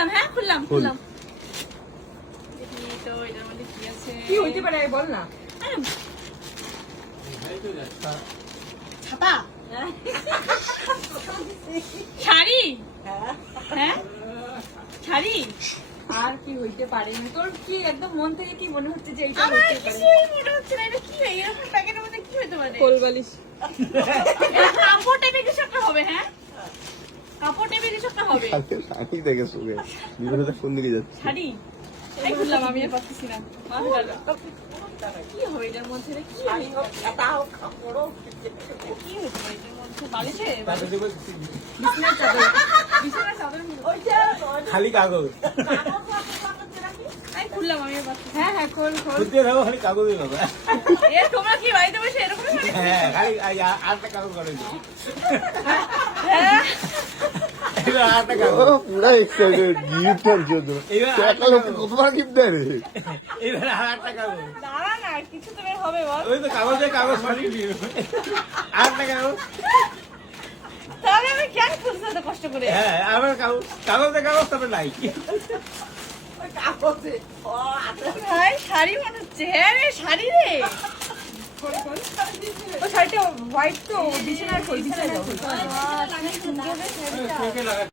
খুললাম, হ্যাঁ খুললাম খুললাম। দেখি তো এটার মধ্যে কি আছে। কি হইতে পারে বল না। আরে, ছাপা, শাড়ি, হ্যাঁ শাড়ি। আর কি হইতে পারে না? তোর কি একদম মন থেকে কি মনে হচ্ছে যে এইটা আমার হইতে পারে? কিছুই মনে হচ্ছে না, এটা কি এরকম প্যাকেটের মধ্যে কি হতে পারে? কোল বালিশ। এটা কাপড় টাইপের কিছু একটা হবে, হ্যাঁ কাপড় টাইপের কিছু একটা হবে। শাড়ি দেখে শুনে বিপরীতে কোন দিকে যাচ্ছে? শাড়ি, এই খুললাম আমি আর পাচ্ছি না। কি হবে এটার মধ্যে রে? কি হবে? কি হতে পারে এটার মধ্যে? বালিশের? বিছানার চাদর। বিছানার চাদরের মধ্যে। খালি কাগজ এই খুললাম আমি আর পাচ্ছি না। হ্যাঁ হ্যাঁ খোল খোল। খুঁজতে থাকো খালি কাগজই পাবে এ তোমরা কি বাড়িতে বসে এরকম শাড়ি? হ্যাঁ খালি আরেকটা কাগজ করে দিই হ্যাঁ। এবার আরেকটা ও কাগজ পুরা এক্সাইটেড গিফটের জন্য। এইবার টাকা লোকে কতবার গিফট দেয় রে? এবার আরেকটা কাগজ দাঁড়া না, কিছু তো বের হবে বল। ওই তো কাগজে কাগজ ফাটিয়ে দিও আরেকটা কাগজ তাহলে আমি কেন খুলছি এত কষ্ট করে? হ্যাঁ আবার কাগজ কাগজে কাগজ তবে নাই ভাই শাড়ি মনে হচ্ছে, হ্যাঁ রে শাড়ি রে। ও শাড়িটা হোয়াইট তো বিছানার খোল বিছানার খোল। বাহ, কি সুন্দর রে শাড়িটা। চোখে লাগা